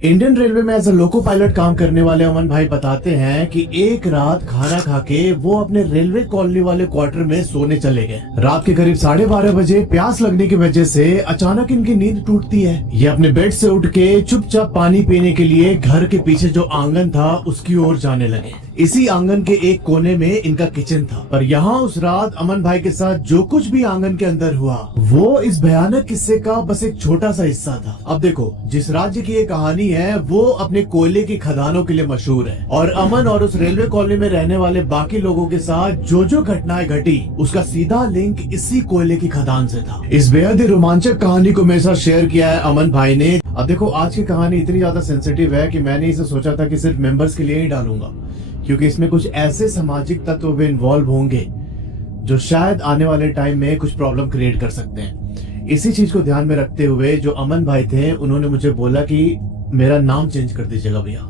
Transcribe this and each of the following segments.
Indian railway में as a loco pilot काम करने वाले अमन भाई बताते हैं कि एक रात खाना खा के वो अपने रेलवे कॉलोनी वाले क्वार्टर में सोने चले गए। रात के करीब 12:30 बजे प्यास लगने की वजह से अचानक इनकी नींद टूटती है। ये अपने बेड से उठ के चुपचाप पानी पीने के लिए घर के पीछे जो आंगन था उसकी ओर जाने लगे। इसी आंगन के एक कोने में इनका किचन था, पर यहाँ उस रात अमन भाई के साथ जो कुछ भी आंगन के अंदर हुआ वो इस भयानक किस्से का बस एक छोटा सा हिस्सा था। अब देखो, जिस राज्य की ये कहानी है वो अपने कोयले की खदानों के लिए मशहूर है और अमन और उस रेलवे कॉलोनी में रहने वाले बाकी लोगों के साथ जो जो घटनाएं घटी उसका सीधा लिंक इसी कोयले की खदान से था। इस बेहद ही रोमांचक कहानी को मेरे साथ शेयर किया है अमन भाई ने। अब देखो, आज की कहानी इतनी ज्यादा सेंसिटिव है कि मैंने इसे सोचा था कि सिर्फ मेंबर्स के लिए ही डालूंगा, क्योंकि इसमें कुछ ऐसे सामाजिक तत्व भी इन्वॉल्व होंगे जो शायद आने वाले टाइम में कुछ प्रॉब्लम क्रिएट कर सकते हैं। इसी चीज को ध्यान में रखते हुए जो अमन भाई थे उन्होंने मुझे बोला कि मेरा नाम चेंज कर दीजिएगा भैया।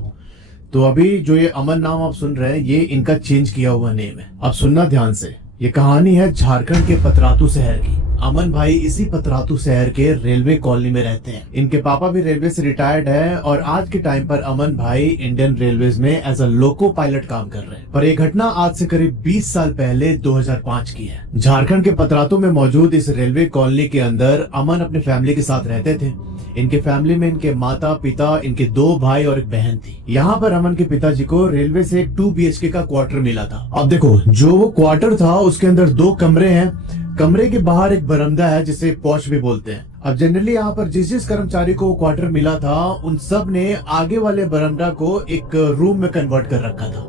तो अभी जो ये अमन नाम आप सुन रहे हैं ये इनका चेंज किया हुआ नेम है। अब सुनना ध्यान से, ये कहानी है झारखंड के पतरातू शहर की। अमन भाई इसी पतरातू शहर के रेलवे कॉलोनी में रहते हैं। इनके पापा भी रेलवे से रिटायर्ड है और आज के टाइम पर अमन भाई इंडियन रेलवेज में एज अ लोको पायलट काम कर रहे हैं। पर यह घटना आज से करीब 20 साल पहले 2005 की है। झारखंड के पतरातू में मौजूद इस रेलवे कॉलोनी के अंदर अमन अपने फैमिली के साथ रहते थे। इनके फैमिली में इनके माता पिता, इनके 2 भाई और एक बहन थी। यहाँ पर अमन के पिताजी को रेलवे से एक 2 BHK का क्वार्टर मिला था। अब देखो, जो वो क्वार्टर था उसके अंदर 2 कमरे हैं। कमरे के बाहर एक बरामदा है जिसे पॉश भी बोलते हैं। अब जनरली यहाँ पर जिस जिस कर्मचारी को क्वार्टर मिला था उन सब ने आगे वाले बरामदा को एक रूम में कन्वर्ट कर रखा था।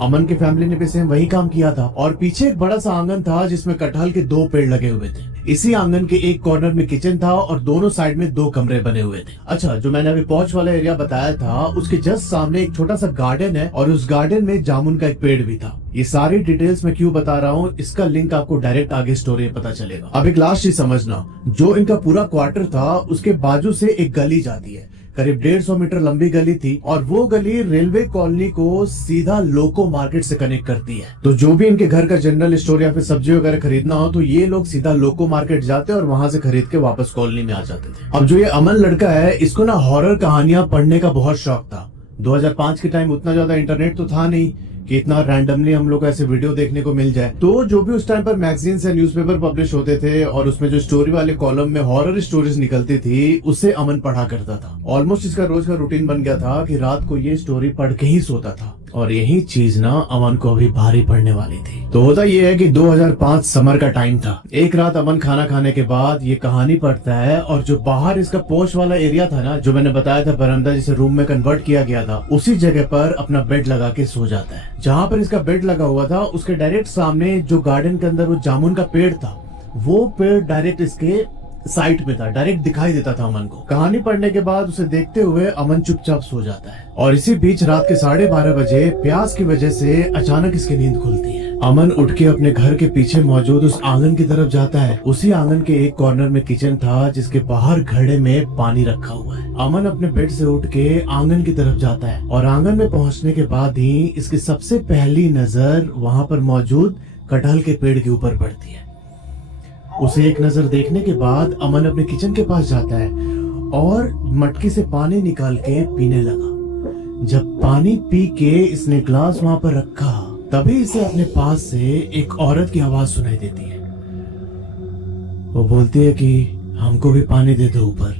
अमन की फैमिली ने भी सेम वही काम किया था और पीछे एक बड़ा सा आंगन था जिसमें कटहल के 2 पेड़ लगे हुए थे। इसी आंगन के एक कॉर्नर में किचन था और दोनों साइड में 2 कमरे बने हुए थे। अच्छा, जो मैंने अभी पॉच वाला एरिया बताया था उसके जस्ट सामने एक छोटा सा गार्डन है और उस गार्डन में जामुन का एक पेड़ भी था। ये सारी डिटेल्स मैं क्यों बता रहा हूँ, इसका लिंक आपको डायरेक्ट आगे स्टोरी में पता चलेगा। अब एक लास्ट चीज समझना, जो इनका पूरा क्वार्टर था उसके बाजू से एक गली जाती है। करीब 150 मीटर लंबी गली थी और वो गली रेलवे कॉलोनी को सीधा लोको मार्केट से कनेक्ट करती है। तो जो भी इनके घर का जनरल स्टोर या फिर सब्जी वगैरह खरीदना हो तो ये लोग सीधा लोको मार्केट जाते और वहां से खरीद के वापस कॉलोनी में आ जाते थे। अब जो ये अमन लड़का है इसको ना हॉरर कहानियां पढ़ने का बहुत शौक था। 2005 के टाइम उतना ज्यादा इंटरनेट तो था नहीं कि इतना रैंडमली हम लोग को ऐसे वीडियो देखने को मिल जाए। तो जो भी उस टाइम पर मैगजीन्स या न्यूज़पेपर पब्लिश होते थे और उसमें जो स्टोरी वाले कॉलम में हॉरर स्टोरीज निकलती थी उसे अमन पढ़ा करता था। ऑलमोस्ट इसका रोज का रूटीन बन गया था कि रात को ये स्टोरी पढ़ के ही सोता था और यही चीज ना अमन को अभी भारी पड़ने वाली थी। तो होता ये है कि 2005 समर का टाइम था। एक रात अमन खाना खाने के बाद ये कहानी पढ़ता है और जो बाहर इसका पोश वाला एरिया था ना, जो मैंने बताया था बरामदा जिसे रूम में कन्वर्ट किया गया था, उसी जगह पर अपना बेड लगा के सो जाता है। जहाँ पर इसका बेड लगा हुआ था उसके डायरेक्ट सामने जो गार्डन के अंदर वो जामुन का पेड़ था, वो पेड़ डायरेक्ट इसके साइट में था, डायरेक्ट दिखाई देता था अमन को। कहानी पढ़ने के बाद उसे देखते हुए अमन चुपचाप सो जाता है और इसी बीच रात के 12:30 बजे प्यास की वजह से अचानक इसकी नींद खुलती है। अमन उठ के अपने घर के पीछे मौजूद उस आंगन की तरफ जाता है। उसी आंगन के एक कॉर्नर में किचन था जिसके बाहर घड़े में पानी रखा हुआ है। अमन अपने बेड से उठ के आंगन की तरफ जाता है और आंगन में पहुंचने के बाद ही इसकी सबसे पहली नजर वहाँ पर मौजूद कटहल के पेड़ के ऊपर पड़ती है। उसे एक नजर देखने के बाद अमन अपने किचन के पास जाता है और मटकी से पानी निकाल के पीने लगा। जब पानी पी के इसने ग्लास वहां पर रखा तभी इसे अपने पास से एक औरत की आवाज सुनाई देती है। वो बोलती है कि हमको भी पानी दे दो ऊपर।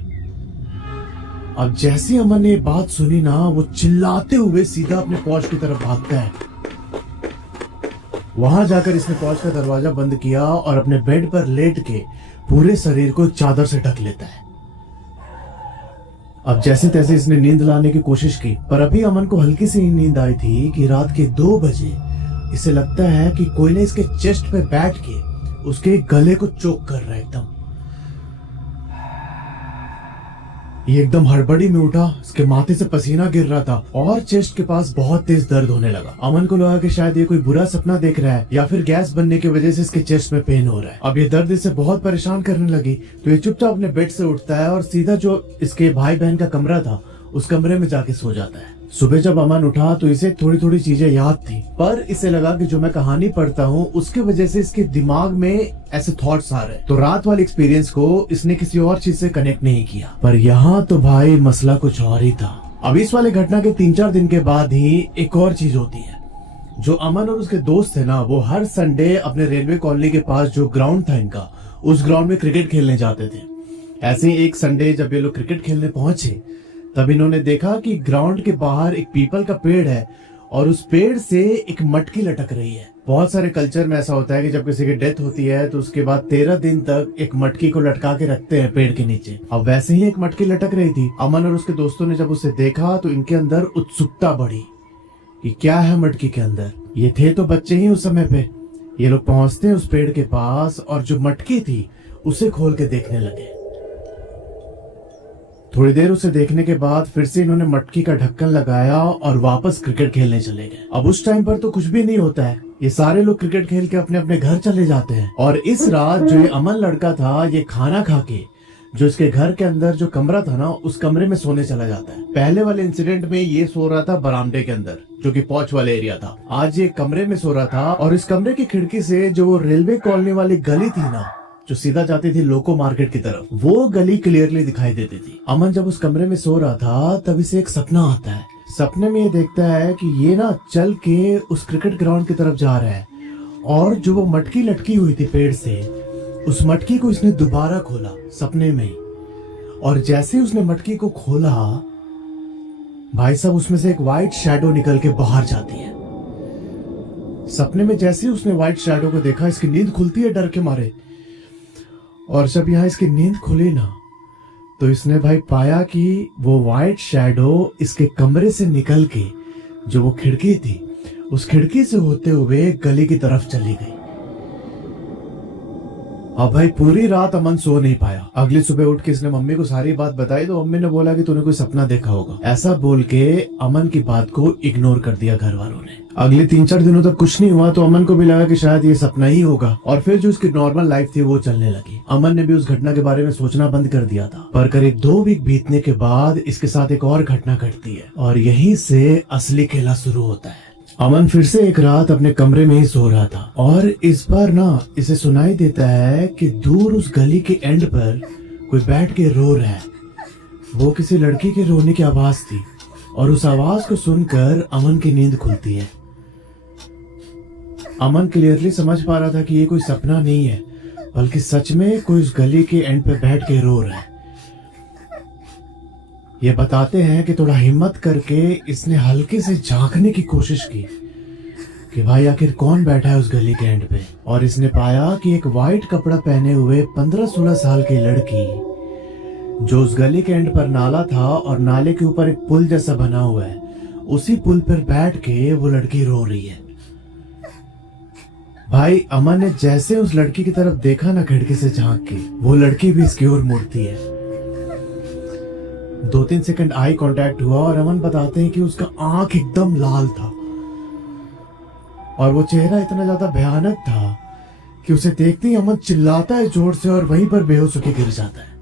अब जैसे अमन ने बात सुनी ना, वो चिल्लाते हुए सीधा अपने पॉच की तरफ भागता है। वहां जाकर इसने पॉच का दरवाजा बंद किया और अपने बेड पर लेट के पूरे शरीर को चादर से ढक लेता है। अब जैसे तैसे इसने नींद लाने की कोशिश की, पर अभी अमन को हल्की सी नींद आई थी कि रात के 2 बजे इसे लगता है कि कोई ने इसके चेस्ट पे बैठ के उसके गले को चोक कर रहा है। ये एकदम हड़बड़ी में उठा, इसके माथे से पसीना गिर रहा था और चेस्ट के पास बहुत तेज दर्द होने लगा। अमन को लगा कि शायद ये कोई बुरा सपना देख रहा है या फिर गैस बनने की वजह से इसके चेस्ट में पेन हो रहा है। अब ये दर्द इसे बहुत परेशान करने लगी तो ये चुपचाप अपने बेड से उठता है और सीधा जो इसके भाई बहन का कमरा था उस कमरे में जाके सो जाता है। सुबह जब अमन उठा तो इसे थोड़ी थोड़ी चीजें याद थी, पर इसे लगा कि जो मैं कहानी पढ़ता हूँ उसके वजह से इसके दिमाग में ऐसे थॉट्स आ रहे। तो रात वाले एक्सपीरियंस को इसने किसी और चीज से कनेक्ट नहीं किया। पर यहाँ तो भाई मसला कुछ और ही था। अब इस वाले घटना के 3-4 दिन के बाद ही एक और चीज होती है। जो अमन और उसके दोस्त थे ना, वो हर संडे अपने रेलवे कॉलोनी के पास जो ग्राउंड था इनका, उस ग्राउंड में क्रिकेट खेलने जाते थे। ऐसे ही एक संडे जब ये लोग क्रिकेट खेलने पहुंचे, तब इन्होंने देखा कि ग्राउंड के बाहर एक पीपल का पेड़ है और उस पेड़ से एक मटकी लटक रही है। बहुत सारे कल्चर में ऐसा होता है कि जब किसी की डेथ होती है तो उसके बाद 13 दिन तक एक मटकी को लटका के रखते हैं पेड़ के नीचे। अब वैसे ही एक मटकी लटक रही थी। अमन और उसके दोस्तों ने जब उसे देखा तो इनके अंदर उत्सुकता बढ़ी कि क्या है मटकी के अंदर। ये थे तो बच्चे ही उस समय पे। ये लोग पहुंचते हैं उस पेड़ के पास और जो मटकी थी उसे खोल के देखने लगे। थोड़ी देर उसे देखने के बाद फिर से इन्होंने मटकी का ढक्कन लगाया और वापस क्रिकेट खेलने चले गए। अब उस टाइम पर तो कुछ भी नहीं होता है, ये सारे लोग क्रिकेट खेल के अपने अपने घर चले जाते हैं। और इस रात जो ये अमन लड़का था, ये खाना खा के जो इसके घर के अंदर जो कमरा था ना, उस कमरे में सोने चला जाता है। पहले वाले इंसिडेंट में ये सो रहा था बरामदे के अंदर, जो कि पौच वाले एरिया था। आज ये कमरे में सो रहा था और इस कमरे की खिड़की से जो रेलवे कॉलोनी वाली गली थी ना, जो सीधा जाती थी लोको मार्केट की तरफ, वो गली क्लियरली दिखाई देती थी। अमन जब उस कमरे में सो रहा था तब इसे एक सपना आता है। सपने में ये देखता है कि ये ना चल के उस क्रिकेट ग्राउंड की तरफ जा रहा है और जो वो मटकी लटकी हुई थी पेड़ से, उस मटकी को इसने दोबारा खोला सपने में ही। और जैसे ही उसने मटकी को खोला, भाई साहब, उसमें से एक व्हाइट शैडो निकल के बाहर जाती है। सपने में जैसे ही उसने व्हाइट शैडो को देखा, इसकी नींद खुलती है डर के मारे। और जब यहाँ इसकी नींद खुली ना, तो इसने भाई पाया कि वो व्हाइट शैडो इसके कमरे से निकल के जो वो खिड़की थी, उस खिड़की से होते हुए गली की तरफ चली गई। अब भाई पूरी रात अमन सो नहीं पाया। अगली सुबह उठ के इसने मम्मी को सारी बात बताई तो मम्मी ने बोला कि तूने कोई सपना देखा होगा। ऐसा बोल के अमन की बात को इग्नोर कर दिया घर वालों ने। अगले 3-4 दिनों तक कुछ नहीं हुआ तो अमन को भी लगा कि शायद ये सपना ही होगा और फिर जो उसकी नॉर्मल लाइफ थी वो चलने लगी। अमन ने भी उस घटना के बारे में सोचना बंद कर दिया था। पर करीब 2 वीक बीतने के बाद इसके साथ एक और घटना घटती है और यहीं से असली खेला शुरू होता है। अमन फिर से एक रात अपने कमरे में ही सो रहा था और इस बार ना इसे सुनाई देता है कि दूर उस गली के एंड पर कोई बैठ के रो रहा है। वो किसी लड़की के रोने की आवाज थी और उस आवाज को सुनकर अमन की नींद खुलती है। अमन क्लियरली समझ पा रहा था कि ये कोई सपना नहीं है, बल्कि सच में कोई उस गली के एंड पे बैठ के रो रहा है। ये बताते हैं कि थोड़ा हिम्मत करके इसने हल्के से झांकने की कोशिश की कि भाई आखिर कौन बैठा है उस गली के एंड पे। और इसने पाया कि एक वाइट कपड़ा पहने हुए 15-16 साल की लड़की, जो उस गली के एंड पर नाला था और नाले के ऊपर एक पुल जैसा बना हुआ है, उसी पुल पर बैठ के वो लड़की रो रही है। भाई अमन ने जैसे उस लड़की की तरफ देखा ना खिड़की से झांक के, वो लड़की भी इसकी ओर मुड़ती है। 2-3 सेकंड आई कांटेक्ट हुआ और अमन बताते हैं कि उसका आंख एकदम लाल था और वो चेहरा इतना ज्यादा भयानक था कि उसे देखते ही अमन चिल्लाता है जोर से और वहीं पर बेहोश होकर गिर जाता है।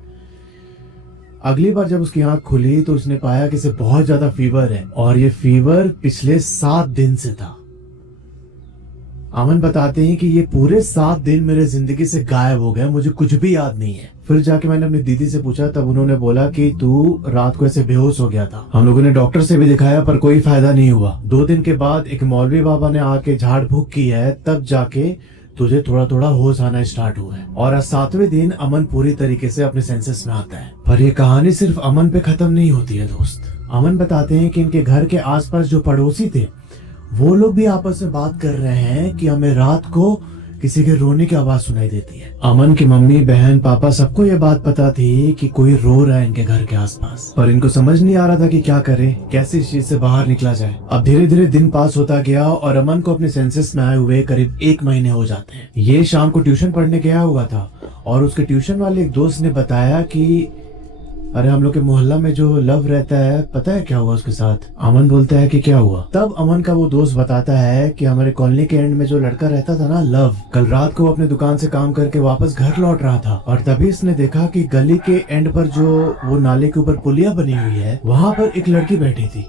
अगली बार जब उसकी आंख खुली तो उसने पाया कि इसे बहुत ज्यादा फीवर है और ये फीवर पिछले 7 दिन से था। अमन बताते हैं कि ये पूरे 7 दिन मेरे जिंदगी से गायब हो गए, मुझे कुछ भी याद नहीं है। फिर जाके मैंने अपनी दीदी से पूछा, तब उन्होंने बोला कि तू रात को ऐसे बेहोश हो गया था। हम लोगों ने डॉक्टर से भी दिखाया पर कोई फायदा नहीं हुआ। 2 दिन के बाद एक मौलवी बाबा ने आके झाड़ फूक की है, तब जाके तुझे थोड़ा थोड़ा होश आना स्टार्ट हुआ है। और आज 7वें दिन अमन पूरी तरीके से अपने सेंसेस में आता है। पर ये कहानी सिर्फ अमन पे खत्म नहीं होती है दोस्त। अमन बताते हैं कि इनके घर के आसपास जो पड़ोसी थे, वो लोग भी आपस में बात कर रहे हैं कि हमें रात को किसी के रोने की आवाज सुनाई देती है। अमन की मम्मी, बहन, पापा सबको ये बात पता थी कि कोई रो रहा है इनके घर के आसपास, पर इनको समझ नहीं आ रहा था कि क्या करे, कैसे इस चीज से बाहर निकला जाए। अब धीरे धीरे दिन पास होता गया और अमन को अपने सेंसेस में आए हुए करीब 1 महीने हो जाते हैं। ये शाम को ट्यूशन पढ़ने गया हुआ था और उसके ट्यूशन वाले एक दोस्त ने बताया कि अरे हम लोग के मोहल्ला में जो लव रहता है, पता है क्या हुआ उसके साथ? अमन बोलता है कि क्या हुआ? तब अमन का वो दोस्त बताता है कि हमारे कॉलोनी के एंड में जो लड़का रहता था ना, लव, कल रात को अपने दुकान से काम करके वापस घर लौट रहा था और तभी इसने देखा कि गली के एंड पर जो वो नाले के ऊपर पुलिया बनी हुई है, वहाँ पर एक लड़की बैठी थी।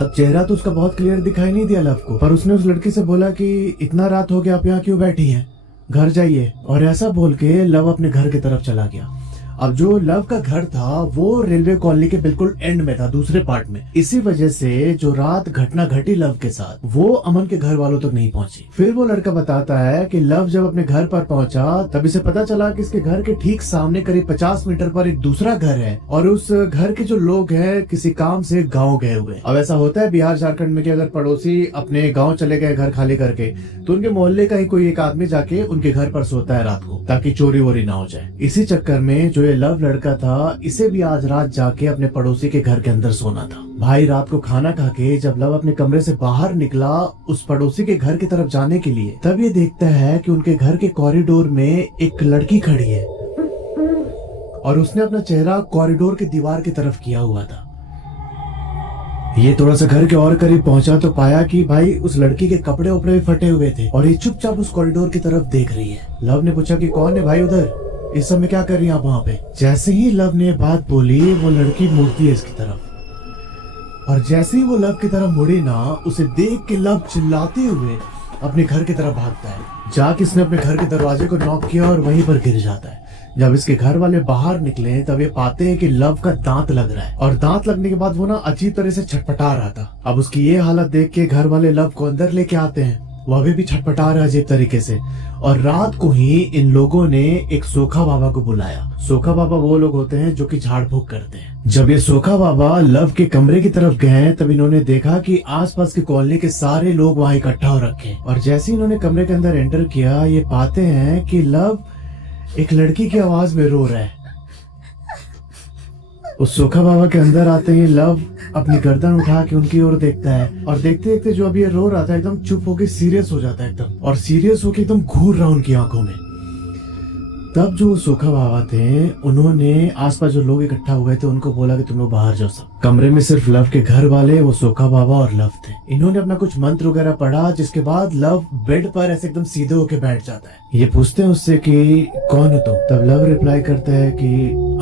अब चेहरा तो उसका बहुत क्लियर दिखाई नहीं दिया लव को, पर उसने उस लड़की से बोला कि इतना रात हो गया, आप यहाँ क्यों बैठी हैं, घर जाइए। और ऐसा बोल के लव अपने घर की तरफ चला गया। अब जो लव का घर था वो रेलवे कॉलोनी के बिल्कुल एंड में था, दूसरे पार्ट में। इसी वजह से जो रात घटना घटी लव के साथ वो अमन के घर वालों तक नहीं पहुंची। फिर वो लड़का बताता है कि लव जब अपने घर पर पहुंचा तब इसे पता चला कि इसके घर के ठीक सामने करीब 50 मीटर पर एक दूसरा घर है और उस घर के जो लोग हैं किसी काम से गाँव गए हुए। अब ऐसा होता है बिहार झारखंड में कि अगर पड़ोसी अपने गाँव चले गए घर खाली करके तो उनके मोहल्ले का ही कोई एक आदमी जाके उनके घर पर सोता है रात को, ताकि चोरी वोरी ना हो जाए। इसी चक्कर में जो ये लव लड़का था इसे भी आज रात जाके अपने पड़ोसी के घर के अंदर सोना था। भाई रात को खाना खा के जब लव अपने कमरे से बाहर निकला उस पड़ोसी के घर की तरफ जाने के लिए, तब ये देखता है कि उनके घर के कॉरिडोर में एक लड़की खड़ी है और उसने अपना चेहरा कॉरिडोर की दीवार की तरफ किया हुआ था। ये थोड़ा सा घर के और करीब पहुंचा तो पाया कि भाई उस लड़की के कपड़े उपड़े भी फटे हुए थे और ये चुपचाप उस कॉरिडोर की तरफ देख रही है। लव ने पूछा कि कौन है भाई उधर, इस समय क्या कर रही है आप वहाँ पे। जैसे ही लव ने बात बोली वो लड़की मुड़ती है इसकी तरफ और जैसे ही वो लव की तरफ मुड़ी ना, उसे देख के लव चिल्लाते हुए अपने घर की तरफ भागता है। जाके इसने अपने घर के दरवाजे को नॉक किया और वहीं पर गिर जाता है। जब इसके घर वाले बाहर निकले तब ये पाते हैं कि लव का दांत लग रहा है और दांत लगने के बाद वो ना अजीब तरह से छटपटा रहा था। अब उसकी ये हालत देख के घर वाले लव को अंदर लेके आते हैं, वो अभी भी छटपटा रहा है अजीब तरीके से। और रात को ही इन लोगों ने एक सोखा बाबा को बुलाया। सोखा बाबा वो लोग होते हैं जो कि झाड़ फूक करते हैं। जब ये सोखा बाबा लव के कमरे की तरफ गए तब इन्होंने देखा कि आसपास की कॉलोनी के सारे लोग वहाँ इकट्ठा हो रखे और जैसे इन्होंने कमरे के अंदर एंटर किया ये पाते हैं कि लव एक लड़की की आवाज में रो रहा है। उस सोखा बाबा के अंदर आते ही लव अपनी गर्दन उठा के उनकी ओर देखता है और देखते देखते जो अभी ये रो रहा था एकदम चुप होके सीरियस हो जाता है एकदम, और सीरियस होके एकदम घूर रहा उनकी आंखों में। तब जो सोखा बाबा थे उन्होंने आसपास जो लोग इकट्ठा हुए थे उनको बोला कि तुम लोग बाहर जाओ सब। कमरे में सिर्फ लव के घर वाले, वो सोखा बाबा और लव थे। इन्होंने अपना कुछ मंत्र वगैरह पढ़ा जिसके बाद लव बेड पर ऐसे एकदम सीधे होके बैठ जाता है। ये पूछते हैं उससे कि कौन हो तुम? तब लव रिप्लाई करता है कि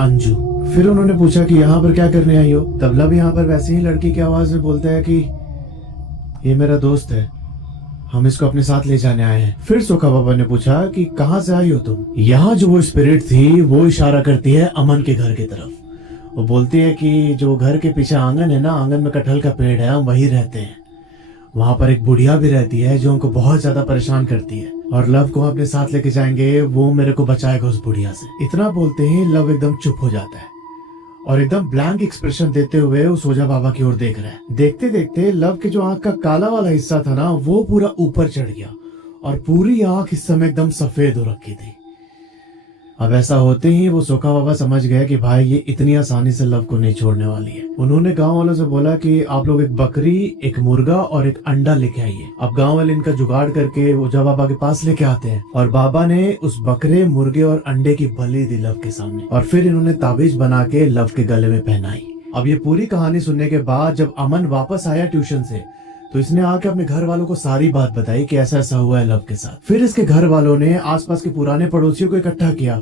अंजू। फिर उन्होंने पूछा कि यहाँ पर क्या करने आई हो? तब लव यहाँ पर वैसे ही लड़की की आवाज में बोलता है कि ये मेरा दोस्त है, हम इसको अपने साथ ले जाने आए हैं। फिर सोखा बाबा ने पूछा कि कहाँ से आई हो तुम? यहाँ जो वो स्पिरिट थी वो इशारा करती है अमन के घर की तरफ। वो बोलती है कि जो घर के पीछे आंगन है ना, आंगन में कटहल का पेड़ है, हम वहीं रहते हैं। वहाँ पर एक बुढ़िया भी रहती है जो हमको बहुत ज्यादा परेशान करती है और लव को अपने साथ लेके जाएंगे, वो मेरे को बचाएगा उस बुढ़िया से। इतना बोलते ही लव एकदम चुप हो जाता है और एकदम ब्लैंक एक्सप्रेशन देते हुए उस ओझा बाबा की ओर देख रहा है। देखते देखते लव के जो आंख का काला वाला हिस्सा था ना वो पूरा ऊपर चढ़ गया और पूरी आंख इस समय एकदम सफेद हो रखी थी। अब ऐसा होते ही वो सोखा बाबा समझ गया कि भाई ये इतनी आसानी से लव को नहीं छोड़ने वाली है। उन्होंने गांव वालों से बोला कि आप लोग एक बकरी, एक मुर्गा और एक अंडा लेके आइए। अब गांव वाले इनका जुगाड़ करके ओझा बाबा के पास लेके आते हैं और बाबा ने उस बकरे, मुर्गे और अंडे की बलि दी लव के सामने और फिर इन्होंने ताबीज बना के लव के गले में पहनाई। अब ये पूरी कहानी सुनने के बाद जब अमन वापस आया ट्यूशन से तो इसने आके अपने घर वालों को सारी बात बताई कि ऐसा ऐसा हुआ है लव के साथ। फिर इसके घर वालों ने आसपास के पुराने पड़ोसियों को इकट्ठा किया।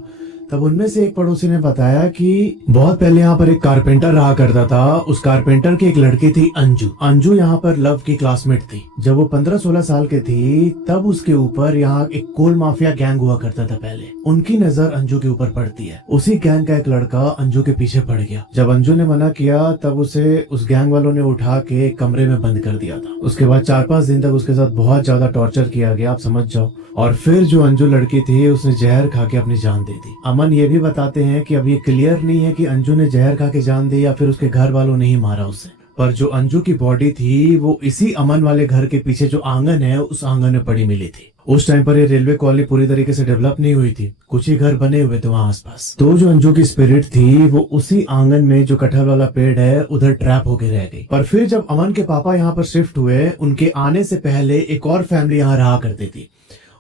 तब उनमें से एक पड़ोसी ने बताया कि बहुत पहले यहाँ पर एक कारपेंटर रहा करता था। उस कारपेंटर की एक लड़की थी अंजू। अंजू यहाँ पर लव की क्लासमेट थी। जब वो 15-16 साल के थी तब उसके ऊपर यहाँ एक कोल माफिया गैंग हुआ करता था पहले। उनकी नजर अंजू के ऊपर पड़ती है। उसी गैंग का एक लड़का अंजू के पीछे पड़ गया। जब अंजू ने मना किया तब उसे उस गैंग वालों ने उठा के कमरे में बंद कर दिया था। उसके बाद 4-5 दिन तक उसके साथ बहुत ज्यादा टॉर्चर किया गया, आप समझ जाओ। और फिर जो अंजू लड़की थी उसने जहर खा के अपनी जान दे दी। अमन ये भी बताते हैं कि अब ये क्लियर नहीं है कि अंजू ने जहर खा के जान दी या फिर उसके घर वालों ने ही मारा उसे, पर जो अंजू की बॉडी थी वो इसी अमन वाले घर के पीछे जो आंगन है उस आंगन में पड़ी मिली थी। उस टाइम पर ये रेलवे कॉलोनी पूरी तरीके से डेवलप नहीं हुई थी, कुछ ही घर बने हुए थे वहाँ आसपास। तो जो अंजू की स्पिरिट थी वो उसी आंगन में जो कटहल वाला पेड़ है उधर ट्रैप होके रह गई। पर फिर जब अमन के पापा यहाँ पर शिफ्ट हुए, उनके आने से पहले एक और फैमिली यहाँ रहा करती थी।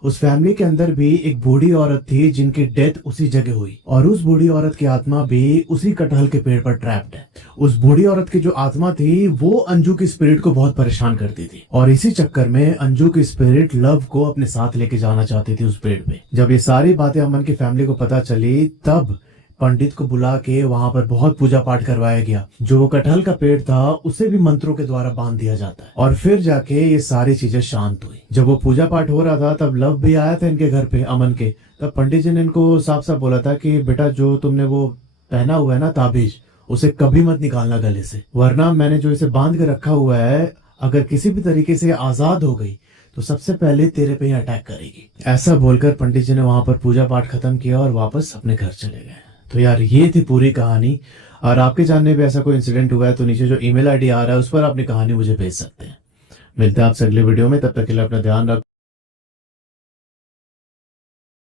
उस फैमिली के अंदर भी एक बूढ़ी औरत थी जिनकी डेथ उसी जगह हुई और उस बूढ़ी औरत की आत्मा भी उसी कटहल के पेड़ पर ट्रैप्ड है। उस बूढ़ी औरत की जो आत्मा थी वो अंजू की स्पिरिट को बहुत परेशान करती थी और इसी चक्कर में अंजू की स्पिरिट लव को अपने साथ लेके जाना चाहती थी उस पेड़ पे। जब ये सारी बातें अमन की फैमिली को पता चली तब पंडित को बुला के वहाँ पर बहुत पूजा पाठ करवाया गया। जो वो कटहल का पेड़ था उसे भी मंत्रों के द्वारा बांध दिया जाता है और फिर जाके ये सारी चीजें शांत हुई। जब वो पूजा पाठ हो रहा था तब लव भी आया था इनके घर पे अमन के। तब पंडित जी ने इनको साफ साफ बोला था कि बेटा जो तुमने वो पहना हुआ है ना ताबीज, उसे कभी मत निकालना गले से, वरना मैंने जो इसे बांध के रखा हुआ है, अगर किसी भी तरीके से आजाद हो गई तो सबसे पहले तेरे पे ही अटैक करेगी। ऐसा बोलकर पंडित जी ने वहां पर पूजा पाठ खत्म किया और वापस अपने घर चले गए। तो यार ये थी पूरी कहानी। और आपके जानने में ऐसा कोई इंसिडेंट हुआ है तो नीचे जो ईमेल आईडी आ रहा है उस पर अपनी कहानी मुझे भेज सकते हैं। मिलते हैं आपसे अगले वीडियो में, तब तक के लिए अपना ध्यान रखो।